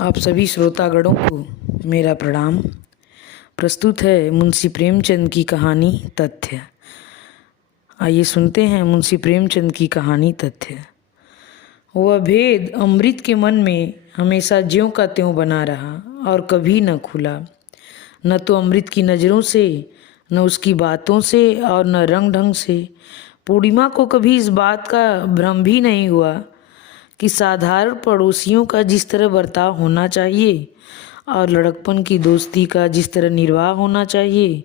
आप सभी श्रोतागणों को मेरा प्रणाम। प्रस्तुत है मुंशी प्रेमचंद की कहानी तथ्य। आइए सुनते हैं मुंशी प्रेमचंद की कहानी तथ्य। वह भेद अमृत के मन में हमेशा ज्यों का त्यों बना रहा और कभी न खुला। न तो अमृत की नज़रों से, न उसकी बातों से और न रंग ढंग से। पूर्णिमा को कभी इस बात का भ्रम भी नहीं हुआ कि साधारण पड़ोसियों का जिस तरह बर्ताव होना चाहिए और लड़कपन की दोस्ती का जिस तरह निर्वाह होना चाहिए,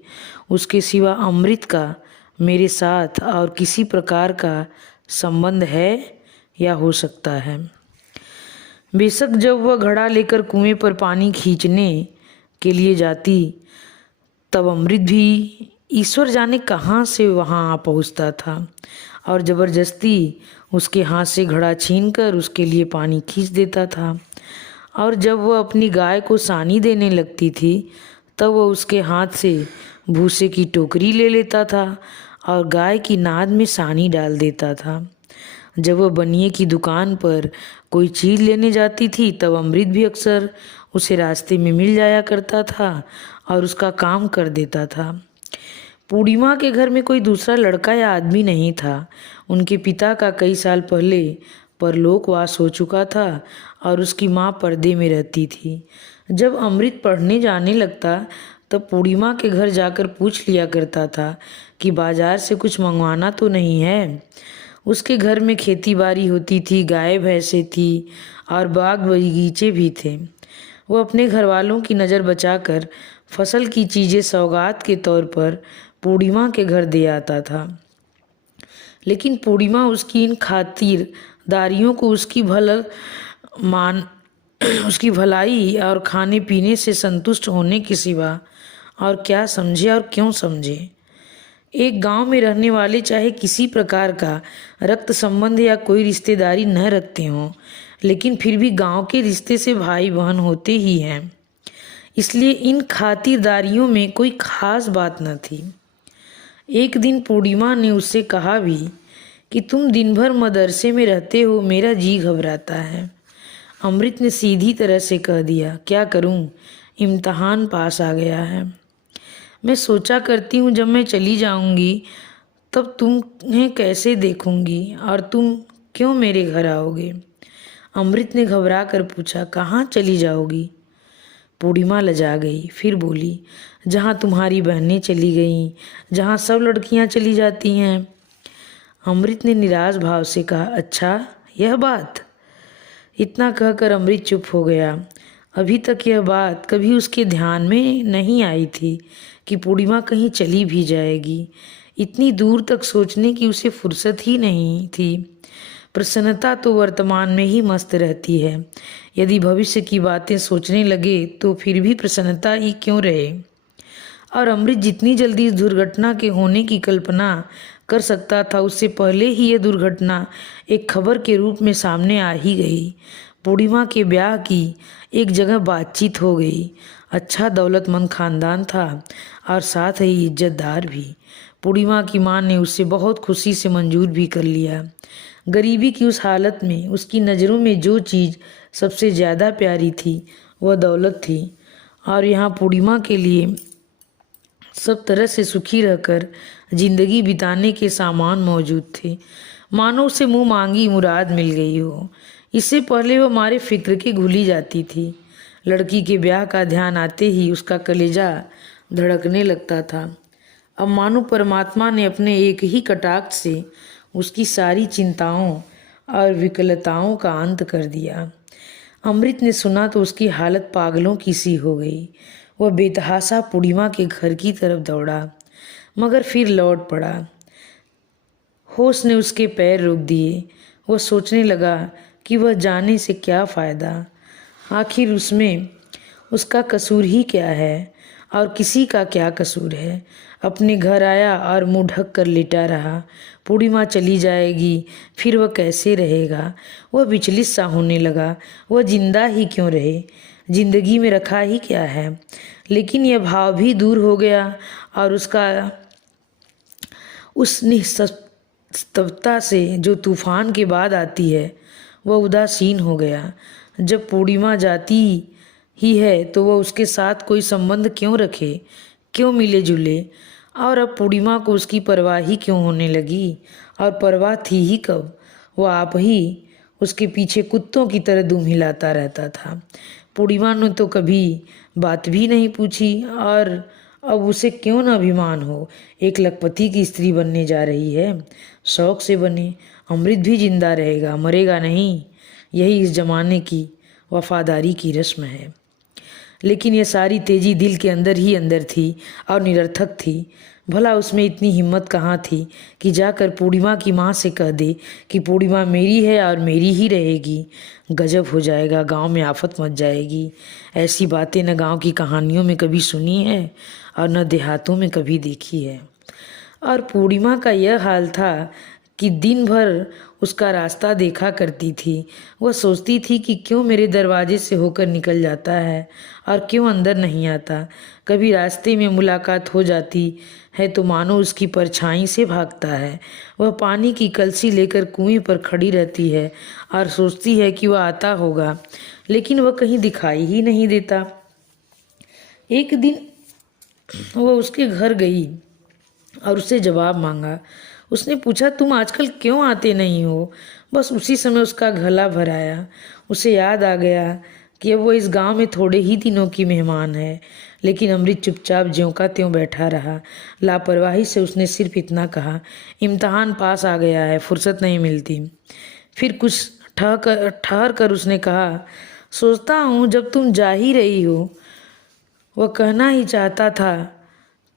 उसके सिवा अमृत का मेरे साथ और किसी प्रकार का संबंध है या हो सकता है। बेशक जब वह घड़ा लेकर कुएं पर पानी खींचने के लिए जाती, तब अमृत भी ईश्वर जाने कहाँ से वहाँ आ पहुँचता था और ज़बरदस्ती उसके हाथ से घड़ा छीनकर उसके लिए पानी खींच देता था। और जब वह अपनी गाय को सानी देने लगती थी, तब वह उसके हाथ से भूसे की टोकरी ले लेता था और गाय की नाद में सानी डाल देता था। जब वह बनिए की दुकान पर कोई चीज़ लेने जाती थी, तब अमृत भी अक्सर उसे रास्ते में मिल जाया करता था और उसका काम कर देता था। पूर्णिमा के घर में कोई दूसरा लड़का या आदमी नहीं था। उनके पिता का कई साल पहले परलोकवास हो चुका था और उसकी माँ पर्दे में रहती थी। जब अमृत पढ़ने जाने लगता, तब पूर्णिमा के घर जाकर पूछ लिया करता था कि बाजार से कुछ मंगवाना तो नहीं है। उसके घर में खेती बाड़ी होती थी, गाय भैंसें थी और बाग बगीचे भी थे। वो अपने घर वालों की नज़र बचाकर फसल की चीज़ें सौगात के तौर पर पूर्णिमा के घर दे आता था। लेकिन पूर्णिमा उसकी इन खातिरदारियों को उसकी भलाई और खाने पीने से संतुष्ट होने के सिवा और क्या समझे और क्यों समझे। एक गांव में रहने वाले चाहे किसी प्रकार का रक्त संबंध या कोई रिश्तेदारी न रखते हों, लेकिन फिर भी गांव के रिश्ते से भाई बहन होते ही हैं। इसलिए इन खातिरदारियों में कोई खास बात न थी। एक दिन पूर्णिमा ने उससे कहा भी कि तुम दिन भर मदरसे में रहते हो, मेरा जी घबराता है। अमृत ने सीधी तरह से कह दिया, क्या करूं, इम्तहान पास आ गया है। मैं सोचा करती हूँ जब मैं चली जाऊंगी तब तुम्हें कैसे देखूंगी और तुम क्यों मेरे घर आओगे। अमृत ने घबरा कर पूछा, कहाँ चली जाओगी। पूर्णिमा लजा गई, फिर बोली, जहाँ तुम्हारी बहनें चली गईं, जहाँ सब लड़कियाँ चली जाती हैं। अमृत ने निराश भाव से कहा, अच्छा यह बात। इतना कहकर अमृत चुप हो गया। अभी तक यह बात कभी उसके ध्यान में नहीं आई थी कि पूर्णिमा कहीं चली भी जाएगी। इतनी दूर तक सोचने की उसे फुर्सत ही नहीं थी। प्रसन्नता तो वर्तमान में ही मस्त रहती है। यदि भविष्य की बातें सोचने लगे तो फिर भी प्रसन्नता ही क्यों रहे। और अमृत जितनी जल्दी इस दुर्घटना के होने की कल्पना कर सकता था, उससे पहले ही यह दुर्घटना एक खबर के रूप में सामने आ ही गई। पूर्णिमा के ब्याह की एक जगह बातचीत हो गई। अच्छा दौलतमंद खानदान था और साथ ही इज्जतदार भी। पूर्णिमा की माँ ने उसे बहुत खुशी से मंजूर भी कर लिया। गरीबी की उस हालत में उसकी नज़रों में जो चीज़ सबसे ज़्यादा प्यारी थी वह दौलत थी, और यहाँ पूर्णिमा के लिए सब तरह से सुखी रहकर जिंदगी बिताने के सामान मौजूद थे। मानो उसे मुँह मांगी मुराद मिल गई हो। इससे पहले वह मारे फिक्र के घुली जाती थी। लड़की के ब्याह का ध्यान आते ही उसका कलेजा धड़कने लगता था। अब मानो परमात्मा ने अपने एक ही कटाक्ष से उसकी सारी चिंताओं और विकलताओं का अंत कर दिया। अमृत ने सुना तो उसकी हालत पागलों की सी हो गई। वह बेतहाशा पूर्णिमा के घर की तरफ दौड़ा, मगर फिर लौट पड़ा। होश ने उसके पैर रोक दिए। वह सोचने लगा कि वह जाने से क्या फ़ायदा, आखिर उसमें उसका कसूर ही क्या है और किसी का क्या कसूर है। अपने घर आया और मुंह ढक कर लेटा रहा। पूर्णिमा चली जाएगी, फिर वह कैसे रहेगा। वह विचलित सा होने लगा। वह जिंदा ही क्यों रहे, जिंदगी में रखा ही क्या है। लेकिन यह भाव भी दूर हो गया और उसका उस निस्तब्धता से जो तूफान के बाद आती है वह उदासीन हो गया। जब पूर्णिमा जाती ही है तो वह उसके साथ कोई संबंध क्यों रखे, क्यों मिले जुले। और अब पूर्णिमा को उसकी परवाह ही क्यों होने लगी, और परवाह थी ही कब। वह आप ही उसके पीछे कुत्तों की तरह दुम हिलाता रहता था। पूर्णिमा ने तो कभी बात भी नहीं पूछी, और अब उसे क्यों न अभिमान हो, एक लखपति की स्त्री बनने जा रही है। शौक से बने, अमृत भी जिंदा रहेगा, मरेगा नहीं। यही इस जमाने की वफादारी की रस्म है। लेकिन ये सारी तेजी दिल के अंदर ही अंदर थी और निरर्थक थी। भला उसमें इतनी हिम्मत कहाँ थी कि जाकर पूर्णिमा की माँ से कह दे कि पूर्णिमा मेरी है और मेरी ही रहेगी। गजब हो जाएगा, गांव में आफत मच जाएगी। ऐसी बातें न गांव की कहानियों में कभी सुनी है और न देहातों में कभी देखी है। और पूर्णिमा का यह हाल था कि दिन भर उसका रास्ता देखा करती थी। वह सोचती थी कि क्यों मेरे दरवाजे से होकर निकल जाता है और क्यों अंदर नहीं आता। कभी रास्ते में मुलाकात हो जाती है तो मानो उसकी परछाई से भागता है। वह पानी की कलसी लेकर कुएं पर खड़ी रहती है और सोचती है कि वह आता होगा, लेकिन वह कहीं दिखाई ही नहीं देता। एक दिन वह उसके घर गई और उससे जवाब मांगा। उसने पूछा, तुम आजकल क्यों आते नहीं हो। बस उसी समय उसका गला भर आया। उसे याद आ गया कि अब वो इस गांव में थोड़े ही दिनों की मेहमान है। लेकिन अमृत चुपचाप ज्यों का त्यों बैठा रहा। लापरवाही से उसने सिर्फ इतना कहा, इम्तहान पास आ गया है, फुर्सत नहीं मिलती। फिर कुछ ठहर कर उसने कहा, सोचता हूँ जब तुम जा ही रही हो। वह कहना ही चाहता था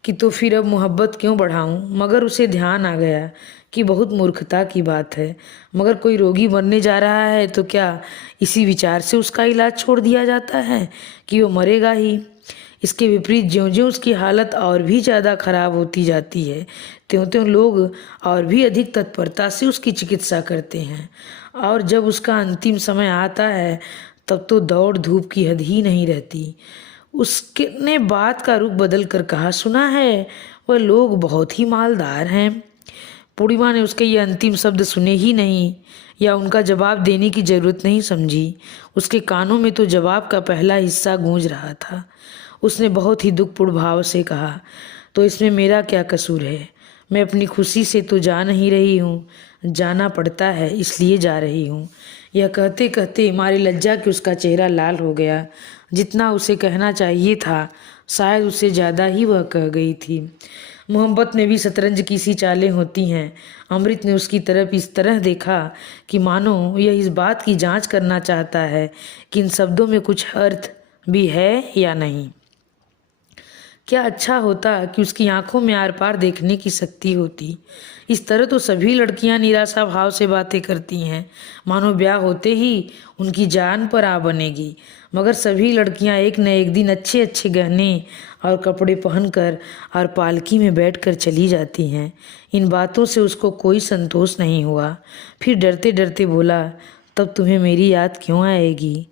कि तो फिर अब मोहब्बत क्यों बढ़ाऊं, मगर उसे ध्यान आ गया कि बहुत मूर्खता की बात है। मगर कोई रोगी बनने जा रहा है तो क्या इसी विचार से उसका इलाज छोड़ दिया जाता है कि वो मरेगा ही। इसके विपरीत ज्यों ज्यों उसकी हालत और भी ज़्यादा खराब होती जाती है, त्यों त्यों लोग और भी अधिक तत्परता से उसकी चिकित्सा करते हैं। और जब उसका अंतिम समय आता है तब तो दौड़ धूप की हद ही नहीं रहती। उसके ने बात का रुख बदल कर कहा, सुना है वह लोग बहुत ही मालदार हैं। पूर्णिमा ने उसके ये अंतिम शब्द सुने ही नहीं या उनका जवाब देने की जरूरत नहीं समझी। उसके कानों में तो जवाब का पहला हिस्सा गूंज रहा था। उसने बहुत ही दुखपूर्ण भाव से कहा, तो इसमें मेरा क्या कसूर है। मैं अपनी खुशी से तो जा नहीं रही हूँ, जाना पड़ता है इसलिए जा रही हूँ। यह कहते कहते मारे लज्जा कि उसका चेहरा लाल हो गया। जितना उसे कहना चाहिए था शायद उससे ज़्यादा ही वह कह गई थी। मोहब्बत में भी शतरंज की सी चालें होती हैं। अमृत ने उसकी तरफ इस तरह देखा कि मानो यह इस बात की जांच करना चाहता है कि इन शब्दों में कुछ अर्थ भी है या नहीं। क्या अच्छा होता कि उसकी आंखों में आर पार देखने की शक्ति होती। इस तरह तो सभी लड़कियां निराशा भाव से बातें करती हैं, मानो ब्याह होते ही उनकी जान पर आ बनेगी। मगर सभी लड़कियां एक न एक दिन अच्छे अच्छे गहने और कपड़े पहनकर और पालकी में बैठकर चली जाती हैं। इन बातों से उसको कोई संतोष नहीं हुआ। फिर डरते डरते बोला, तब तुम्हें मेरी याद क्यों आएगी।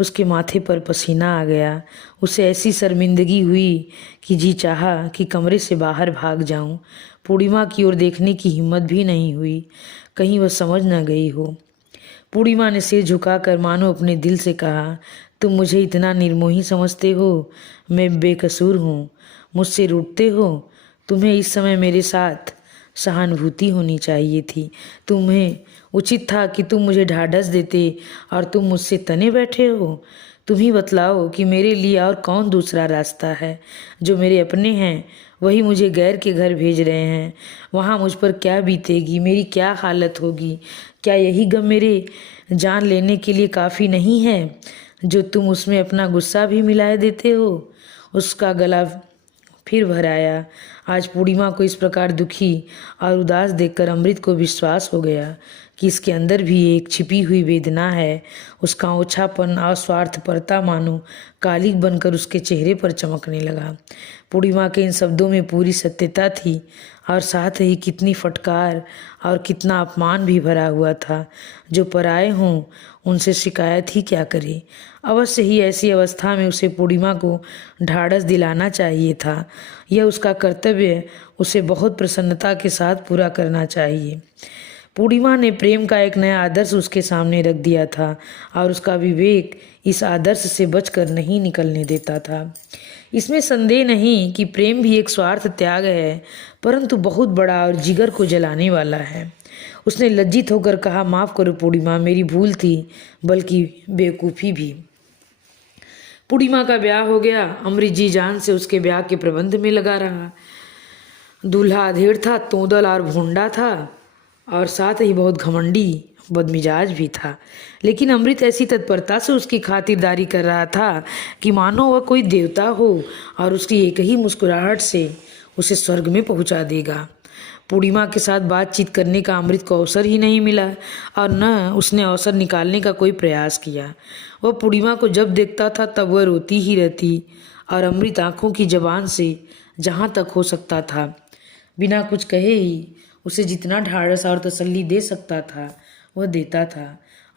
उसके माथे पर पसीना आ गया। उसे ऐसी शर्मिंदगी हुई कि जी चाहा कि कमरे से बाहर भाग जाऊं। पूर्णिमा की ओर देखने की हिम्मत भी नहीं हुई, कहीं वह समझ न गई हो। पूर्णिमा ने सिर झुकाकर मानो अपने दिल से कहा, तुम मुझे इतना निर्मोही समझते हो, मैं बेकसूर हूँ, मुझसे रूठते हो। तुम्हें इस समय मेरे साथ सहानुभूति होनी चाहिए थी। तुम्हें उचित था कि तुम मुझे ढाढ़स देते और तुम मुझसे तने बैठे हो। तुम ही बतलाओ कि मेरे लिए और कौन दूसरा रास्ता है। जो मेरे अपने हैं वही मुझे गैर के घर भेज रहे हैं। वहाँ मुझ पर क्या बीतेगी, मेरी क्या हालत होगी। क्या यही गम मेरे जान लेने के लिए काफ़ी नहीं है जो तुम उसमें अपना गुस्सा भी मिलाए देते हो। उसका गला फिर भर आया। आज पूर्णिमा को इस प्रकार दुखी और उदास देखकर अमृत को विश्वास हो गया कि इसके अंदर भी एक छिपी हुई वेदना है। उसका ओछापन और स्वार्थपरता मानो कालिक बनकर उसके चेहरे पर चमकने लगा। पूर्णिमा के इन शब्दों में पूरी सत्यता थी और साथ ही कितनी फटकार और कितना अपमान भी भरा हुआ था। जो पराए हों उनसे शिकायत ही क्या करे। अवश्य ही ऐसी अवस्था में उसे पूर्णिमा को ढाढ़स दिलाना चाहिए था। यह उसका कर्तव्य उसे बहुत प्रसन्नता के साथ पूरा करना चाहिए। पूर्णिमा ने प्रेम का एक नया आदर्श उसके सामने रख दिया था और उसका विवेक इस आदर्श से बचकर नहीं निकलने देता था। इसमें संदेह नहीं कि प्रेम भी एक स्वार्थ त्याग है, परंतु बहुत बड़ा और जिगर को जलाने वाला है। उसने लज्जित होकर कहा, माफ़ करो पूर्णिमा, मेरी भूल थी, बल्कि बेवकूफ़ी भी। पूर्णिमा का ब्याह हो गया। अमृत जी जान से उसके ब्याह के प्रबंध में लगा रहा। दूल्हा अधेड़ था, तोंदल और भोंडा था और साथ ही बहुत घमंडी बदमिजाज भी था। लेकिन अमृत ऐसी तत्परता से उसकी खातिरदारी कर रहा था कि मानो वह कोई देवता हो और उसकी एक ही मुस्कुराहट से उसे स्वर्ग में पहुंचा देगा। पूर्णिमा के साथ बातचीत करने का अमृत को अवसर ही नहीं मिला और न उसने अवसर निकालने का कोई प्रयास किया। वह पूर्णिमा को जब देखता था तब वह रोती ही रहती और अमृत आंखों की जबान से जहाँ तक हो सकता था बिना कुछ कहे ही उसे जितना ढाढ़स और तसल्ली दे सकता था वह देता था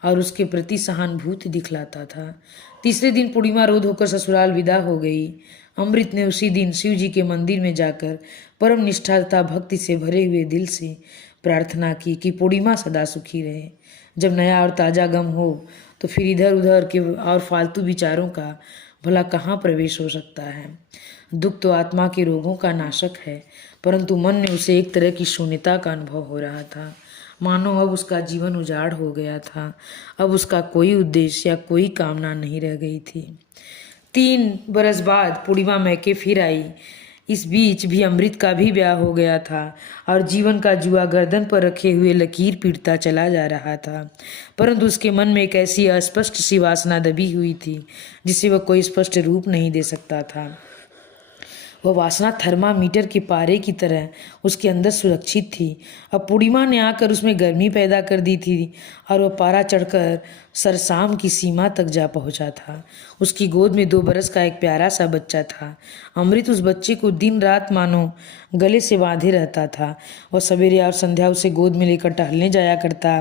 और उसके प्रति सहानुभूति दिखलाता था। तीसरे दिन पूर्णिमा रोध होकर ससुराल विदा हो गई। अमृत ने उसी दिन शिव जी के मंदिर में जाकर परम निष्ठा तथा भक्ति से भरे हुए दिल से प्रार्थना की कि पूर्णिमा सदा सुखी रहे। जब नया और ताज़ा गम हो तो फिर इधर उधर के और फालतू विचारों का भला कहाँ प्रवेश हो सकता है। दुख तो आत्मा के रोगों का नाशक है, परंतु मन में उसे एक तरह की शून्यता का अनुभव हो रहा था, मानो अब उसका जीवन उजाड़ हो गया था। अब उसका कोई उद्देश्य या कोई कामना नहीं रह गई थी। 3 बरस बाद पूर्णिमा मैके फिर आई। इस बीच भी अमृत का भी ब्याह हो गया था और जीवन का जुआ गर्दन पर रखे हुए लकीर पीटता चला जा रहा था, परंतु उसके मन में एक ऐसी अस्पष्ट सी वासना दबी हुई थी जिसे वह कोई स्पष्ट रूप नहीं दे सकता था। वह वासना थर्मामीटर के पारे की तरह उसके अंदर सुरक्षित थी। अब पूर्णिमा ने आकर उसमें गर्मी पैदा कर दी थी और वह पारा चढ़कर सरसाम की सीमा तक जा पहुंचा था। उसकी गोद में 2 बरस का एक प्यारा सा बच्चा था। अमृत उस बच्चे को दिन रात मानो गले से बांधे रहता था। वह सवेरे और संध्या उसे गोद में लेकर टहलने जाया करता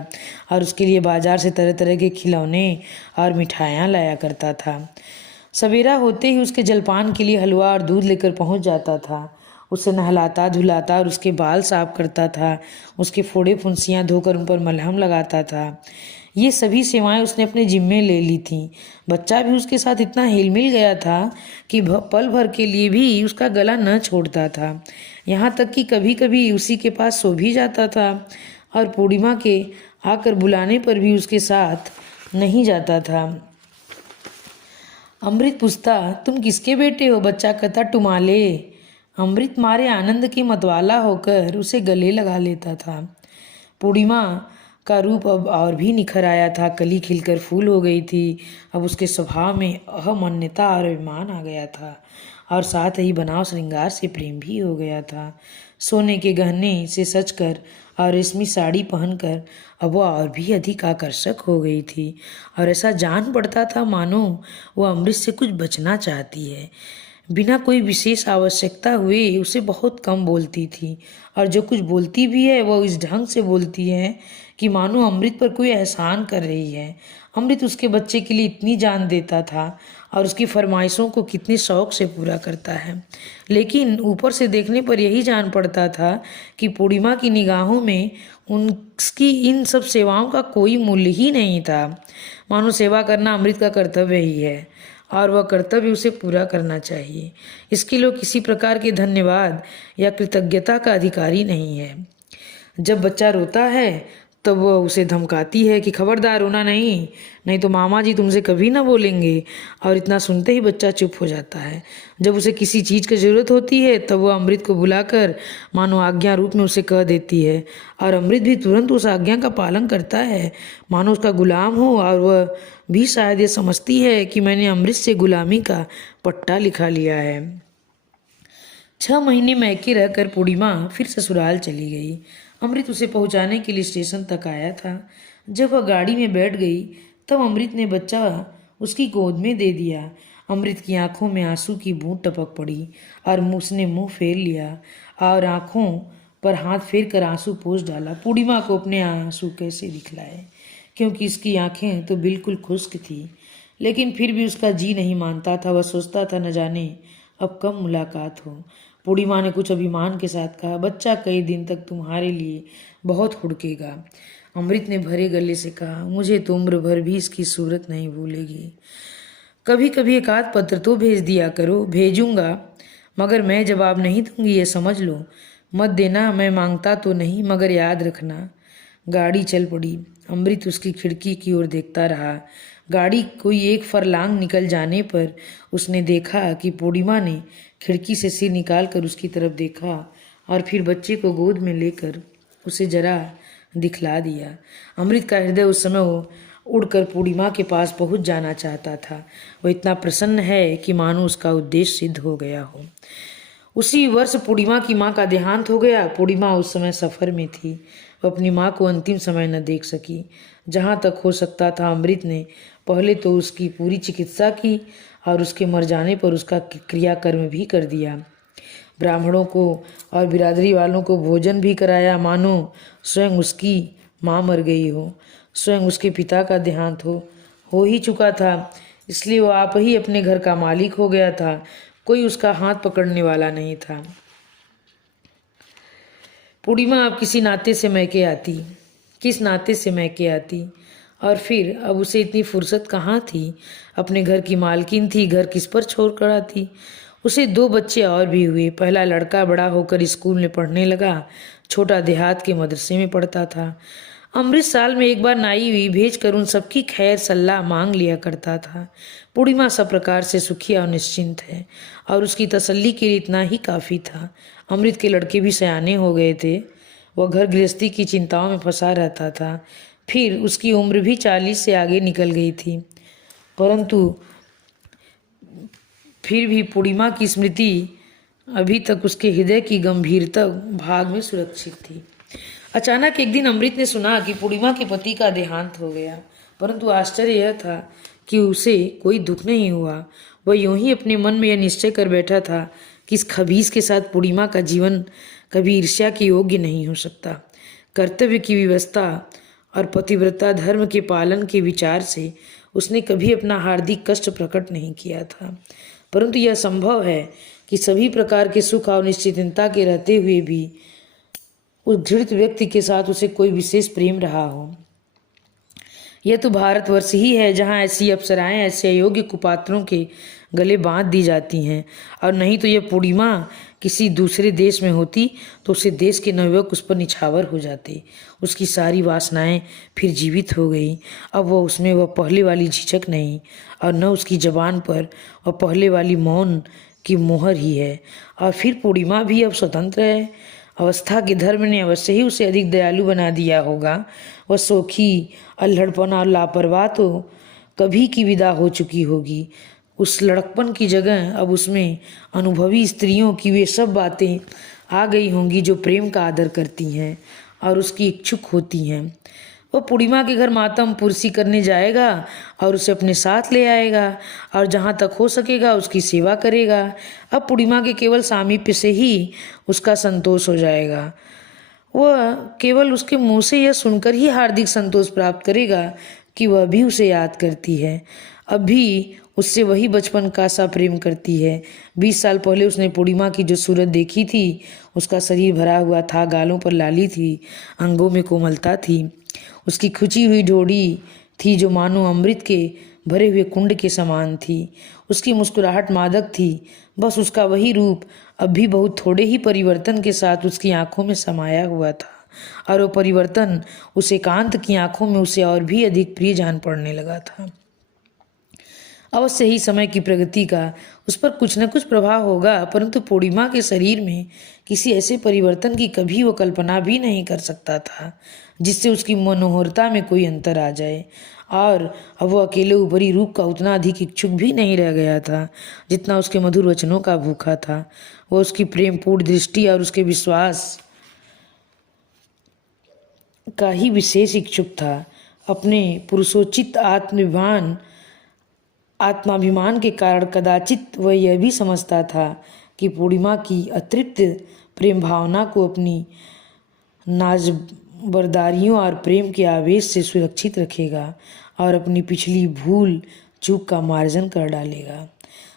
और उसके लिए बाजार से तरह तरह के खिलौने और मिठाइयाँ लाया करता था। सवेरा होते ही उसके जलपान के लिए हलवा और दूध लेकर पहुंच जाता था। उसे नहलाता धुलाता और उसके बाल साफ करता था। उसके फोड़े फुंसियाँ धोकर उन पर मलहम लगाता था। ये सभी सेवाएं उसने अपने जिम्मे ले ली थीं। बच्चा भी उसके साथ इतना हिलमिल गया था कि पल भर के लिए भी उसका गला न छोड़ता था। यहाँ तक कि कभी कभी उसी के पास सो भी जाता था और पूर्णिमा के आकर बुलाने पर भी उसके साथ नहीं जाता था। अमृत पूछता, तुम किसके बेटे हो? बच्चा कहता, टुमाले। अमृत मारे आनंद के मतवाला होकर उसे गले लगा लेता था। पूर्णिमा का रूप अब और भी निखर आया था। कली खिलकर फूल हो गई थी। अब उसके स्वभाव में अहमन्यता और अभिमान आ गया था और साथ ही बनाव श्रृंगार से प्रेम भी हो गया था। सोने के गहने से सजकर और रेशमी साड़ी पहनकर अब वह और भी अधिक आकर्षक हो गई थी और ऐसा जान पड़ता था मानो वह अमृत से कुछ बचना चाहती है। बिना कोई विशेष आवश्यकता हुए उसे बहुत कम बोलती थी और जो कुछ बोलती भी है वह इस ढंग से बोलती है कि मानो अमृत पर कोई एहसान कर रही है। अमृत उसके बच्चे के लिए इतनी जान देता था और उसकी फरमाइशों को कितने शौक से पूरा करता है, लेकिन ऊपर से देखने पर यही जान पड़ता था कि पूर्णिमा की निगाहों में उसकी इन सब सेवाओं का कोई मूल्य ही नहीं था। मानो सेवा करना अमृत का कर्तव्य ही है और वह कर्तव्य उसे पूरा करना चाहिए। इसके लिए किसी प्रकार के धन्यवाद या कृतज्ञता का अधिकारी नहीं है। जब बच्चा रोता है तब वह उसे धमकाती है कि खबरदार रोना नहीं, नहीं तो मामा जी तुमसे कभी ना बोलेंगे, और इतना सुनते ही बच्चा चुप हो जाता है। जब उसे किसी चीज़ की ज़रूरत होती है तब वह अमृत को बुलाकर मानो आज्ञा रूप में उसे कह देती है और अमृत भी तुरंत उस आज्ञा का पालन करता है, मानो उसका गुलाम हो। और वह भी शायद ये समझती है कि मैंने अमृत से गुलामी का पट्टा लिखा लिया है। 6 महीने मैके रहकर पूर्णिमा फिर ससुराल चली गई। अमृत उसे पहुंचाने के लिए स्टेशन तक आया था। जब वह गाड़ी में बैठ गई तब अमृत ने बच्चा उसकी गोद में दे दिया। अमृत की आंखों में आंसू की बूंद टपक पड़ी और उसने मुंह फेर लिया और आंखों पर हाथ फेर कर आंसू पोंछ डाला। पूर्णिमा को अपने आंसू कैसे दिखलाए, क्योंकि इसकी आंखें तो बिल्कुल खुश्क थी, लेकिन फिर भी उसका जी नहीं मानता था। वह सोचता था न जाने अब कब मुलाकात हो। पूर्णिमा ने कुछ अभिमान के साथ कहा। बच्चा कई दिन तक तुम्हारे लिए बहुत हुड़केगा। अमृत ने भरे गले से कहा, मुझे तो उम्र भर भी इसकी सूरत नहीं भूलेगी। कभी कभी एक आध पत्र तो भेज दिया करो। भेजूंगा, मगर मैं जवाब नहीं दूंगी, ये समझ लो। मत देना, मैं मांगता तो नहीं, मगर याद रखना। गाड़ी चल पड़ी। अमृत उसकी खिड़की की ओर देखता रहा। गाड़ी कोई एक फरलांग निकल जाने पर उसने देखा कि पूर्णिमा ने खिड़की से सिर निकाल कर उसकी तरफ देखा और फिर बच्चे को गोद में लेकर उसे जरा दिखला दिया। अमृत का हृदय उस समय वो उड़कर पूर्णिमा के पास पहुंच जाना चाहता था। वह इतना प्रसन्न है कि मानो उसका उद्देश्य सिद्ध हो गया हो। उसी वर्ष पूर्णिमा की माँ का देहांत हो गया। पूर्णिमा उस समय सफ़र में थी। वह अपनी माँ को अंतिम समय न देख सकी। जहाँ तक हो सकता था अमृत ने पहले तो उसकी पूरी चिकित्सा की और उसके मर जाने पर उसका क्रियाकर्म भी कर दिया। ब्राह्मणों को और बिरादरी वालों को भोजन भी कराया, मानो स्वयं उसकी माँ मर गई हो। स्वयं उसके पिता का देहांत हो ही चुका था, इसलिए वो आप ही अपने घर का मालिक हो गया था। कोई उसका हाथ पकड़ने वाला नहीं था। पूर्णिमा अब किसी नाते से मैके आती, किस नाते से मैके आती। और फिर अब उसे इतनी फुर्सत कहाँ थी। अपने घर की मालकिन थी, घर किस पर छोड़ कर आती। उसे 2 बच्चे और भी हुए। पहला लड़का बड़ा होकर स्कूल में पढ़ने लगा, छोटा देहात के मदरसे में पढ़ता था। अमृत साल में एक बार नाई हुई भेज कर उन सबकी खैर सलाह मांग लिया करता था। पूर्णिमा सब प्रकार से सुखी और निश्चिंत है और उसकी तसल्ली के लिए इतना ही काफ़ी था। अमृत के लड़के भी सयाने हो गए थे। वह घर गृहस्थी की चिंताओं में फंसा रहता था। फिर उसकी उम्र भी 40 से आगे निकल गई थी, परंतु फिर भी पूर्णिमा की स्मृति अभी तक उसके हृदय की गंभीरता भाग में सुरक्षित थी। अचानक एक दिन अमृत ने सुना कि पूर्णिमा के पति का देहांत हो गया, परंतु आश्चर्य यह था कि उसे कोई दुख नहीं हुआ। वह यूं ही अपने मन में यह निश्चय कर बैठा था कि इस खबीस के साथ पूर्णिमा का जीवन कभी ईर्ष्या के योग्य नहीं हो सकता। कर्तव्य की व्यवस्था और पतिव्रता धर्म के पालन के विचार से उसने कभी अपना हार्दिक कष्ट प्रकट नहीं किया था, परंतु यह संभव है कि सभी प्रकार के सुख और निश्चिंतता के रहते हुए भी उस घृणित व्यक्ति के साथ उसे कोई विशेष प्रेम रहा हो। यह तो भारतवर्ष ही है जहाँ ऐसी अप्सराएं ऐसे अयोग्य कुपात्रों के गले बांध दी जाती हैं, और नहीं तो यह पूर्णिमा किसी दूसरे देश में होती तो उसे देश के नवयुवक उस पर निछावर हो जाते। उसकी सारी वासनाएं फिर जीवित हो गई। अब उसमें वह पहले वाली झिझक नहीं, और न उसकी जबान पर वह पहले वाली मौन की मोहर ही है। और फिर पूर्णिमा भी अब स्वतंत्र है। अवस्था के धर्म ने अवश्य ही उसे अधिक दयालु बना दिया होगा। वह सोखी, अल्हड़पन और लापरवाह तो कभी की विदा हो चुकी होगी। उस लड़कपन की जगह अब उसमें अनुभवी स्त्रियों की वे सब बातें आ गई होंगी जो प्रेम का आदर करती हैं और उसकी इच्छुक होती हैं। वह पूर्णिमा के घर मातम पुरसी करने जाएगा और उसे अपने साथ ले आएगा और जहाँ तक हो सकेगा उसकी सेवा करेगा। अब पूर्णिमा के केवल सामीप्य से ही उसका संतोष हो जाएगा। वह केवल उसके मुंह से यह सुनकर ही हार्दिक संतोष प्राप्त करेगा कि वह भी उसे याद करती है, अब भी उससे वही बचपन का सा प्रेम करती है। 20 साल पहले उसने पूर्णिमा की जो सूरत देखी थी, उसका शरीर भरा हुआ था, गालों पर लाली थी, अंगों में कोमलता थी, उसकी खुची हुई डोरी थी जो मानो अमृत के भरे हुए कुंड के समान थी, उसकी मुस्कुराहट मादक थी। बस उसका वही रूप अब भी बहुत थोड़े ही परिवर्तन के साथ उसकी आंखों में समाया हुआ था, और वो परिवर्तन उस एकांत की आंखों में उसे और भी अधिक प्रिय जान पड़ने लगा था। अवश्य ही समय की प्रगति का उस पर कुछ न कुछ प्रभाव होगा, परंतु पूर्णिमा के शरीर में किसी ऐसे परिवर्तन की कभी वो कल्पना भी नहीं कर सकता था जिससे उसकी मनोहरता में कोई अंतर आ जाए। और अब वो अकेले ऊपरी रूप का उतना अधिक इच्छुक भी नहीं रह गया था जितना उसके मधुर वचनों का भूखा था। वह उसकी प्रेमपूर्ण दृष्टि और उसके विश्वास का ही विशेष इच्छुक था। अपने पुरुषोचित आत्माभिमान के कारण कदाचित वह यह भी समझता था कि पूर्णिमा की अतृप्त प्रेम भावना को अपनी नाजबरदारियों और प्रेम के आवेश से सुरक्षित रखेगा और अपनी पिछली भूल चूक का मार्जन कर डालेगा।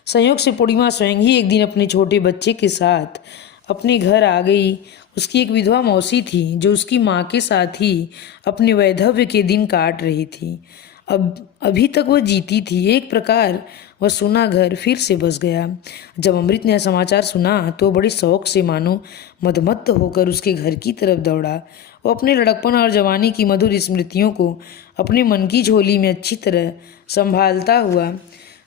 संयोग से पूर्णिमा स्वयं ही एक दिन अपने छोटे बच्चे के साथ अपने घर आ गई। उसकी एक विधवा मौसी थी जो उसकी माँ के साथ ही अपने वैधव्य के दिन काट रही थी। अब अभी तक वह जीती थी। एक प्रकार वह सूना घर फिर से बस गया। जब अमृत ने समाचार सुना तो बड़ी शौक से मानो मदमत्त होकर उसके घर की तरफ दौड़ा। वो अपने लड़कपन और जवानी की मधुर स्मृतियों को अपने मन की झोली में अच्छी तरह संभालता हुआ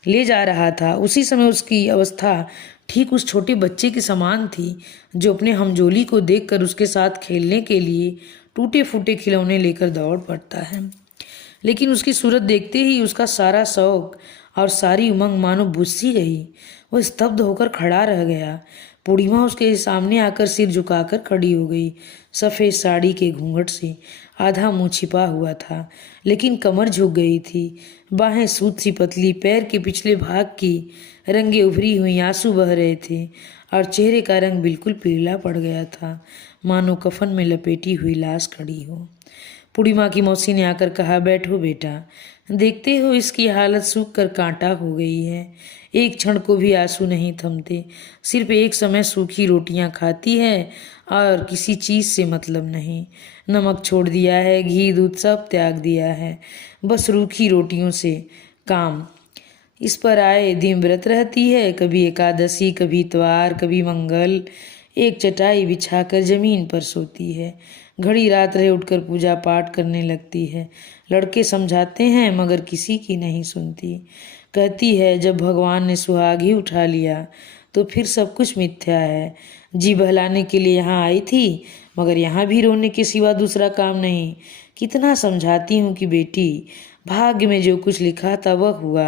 ले जा रहा था। उसी समय उसकी अवस्था ठीक उस छोटे बच्चे के समान थी जो अपने हमजोली को देखकर उसके साथ खेलने के लिए टूटे फूटे खिलौने लेकर दौड़ पड़ता है। लेकिन उसकी सूरत देखते ही उसका सारा शौक और सारी उमंग मानो बुझ सी गई। वह स्तब्ध होकर खड़ा रह गया। पूर्णिमा उसके सामने आकर सिर झुकाकर खड़ी हो गई। सफ़ेद साड़ी के घूंघट से आधा मुंह छिपा हुआ था, लेकिन कमर झुक गई थी। बाहें सूत सी पतली, पैर के पिछले भाग की रंगे उभरी हुई, आंसू बह रहे थे और चेहरे का रंग बिल्कुल पीला पड़ गया था, मानो कफन में लपेटी हुई लाश खड़ी हो। पूर्णिमा की मौसी ने आकर कहा, बैठो बेटा, देखते हो इसकी हालत सूख कर कांटा हो गई है। एक क्षण को भी आंसू नहीं थमते। सिर्फ एक समय सूखी रोटियां खाती है और किसी चीज़ से मतलब नहीं। नमक छोड़ दिया है, घी दूध सब त्याग दिया है, बस रूखी रोटियों से काम। इस पर आए दिन व्रत रहती है, कभी एकादशी, कभी इतवार, कभी मंगल। एक चटाई बिछाकर जमीन पर सोती है। घड़ी रात रहे उठकर पूजा पाठ करने लगती है। लड़के समझाते हैं मगर किसी की नहीं सुनती। कहती है जब भगवान ने सुहाग ही उठा लिया तो फिर सब कुछ मिथ्या है। जी बहलाने के लिए यहाँ आई थी मगर यहाँ भी रोने के सिवा दूसरा काम नहीं। कितना समझाती हूँ कि बेटी, भाग्य में जो कुछ लिखा था वह हुआ।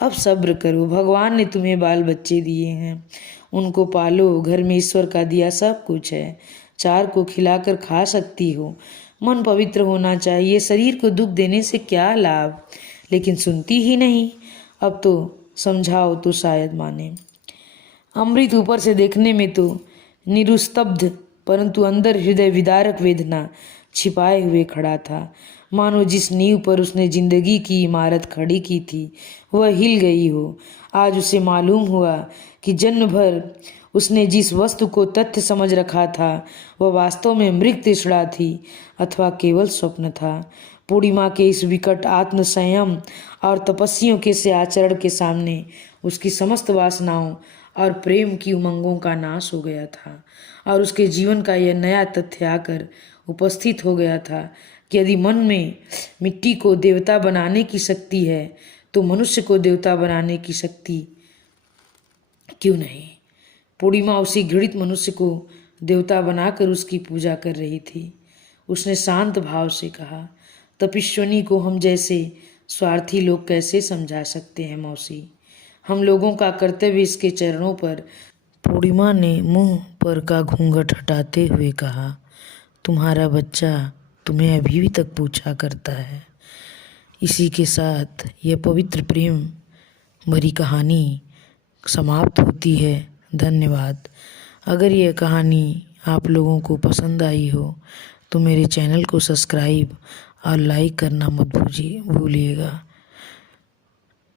अब सब्र करो, भगवान ने तुम्हें बाल बच्चे दिए हैं, उनको पालो। घर में ईश्वर का दिया सब कुछ है, चार को खिलाकर खा सकती हो। मन पवित्र होना चाहिए, शरीर को दुख देने से क्या लाभ। लेकिन सुनती ही नहीं। अब तो समझाओ तो शायद माने। अमृत ऊपर से देखने में तो निरुस्तब्ध, परंतु अंदर हृदय विदारक वेदना छिपाए हुए खड़ा था। मानो जिस नींव पर उसने जिंदगी की इमारत खड़ी की थी वह हिल गई हो। आज उसे मालूम हुआ कि जन्म भर उसने जिस वस्तु को तथ्य समझ रखा था वह वास्तव में मृग तृष्णा थी अथवा केवल स्वप्न था। पूर्णिमा के इस विकट आत्म संयम और तपस्वियों के से आचरण के सामने उसकी समस्त वासनाओं और प्रेम की उमंगों का नाश हो गया था और उसके जीवन का यह नया तथ्य आकर उपस्थित हो गया था कि यदि मन में मिट्टी को देवता बनाने की शक्ति है तो मनुष्य को देवता बनाने की शक्ति क्यों नहीं। पूर्णिमा उसी घृणित मनुष्य को देवता बनाकर उसकी पूजा कर रही थी। उसने शांत भाव से कहा, तपस्विनी को हम जैसे स्वार्थी लोग कैसे समझा सकते हैं मौसी, हम लोगों का कर्तव्य इसके चरणों पर। पूर्णिमा ने मुंह पर का घूंघट हटाते हुए कहा, तुम्हारा बच्चा तुम्हें अभी भी तक पूछा करता है। इसी के साथ यह पवित्र प्रेम भरी कहानी समाप्त होती है। धन्यवाद। अगर यह कहानी आप लोगों को पसंद आई हो तो मेरे चैनल को सब्सक्राइब और लाइक करना मत भूलिएगा।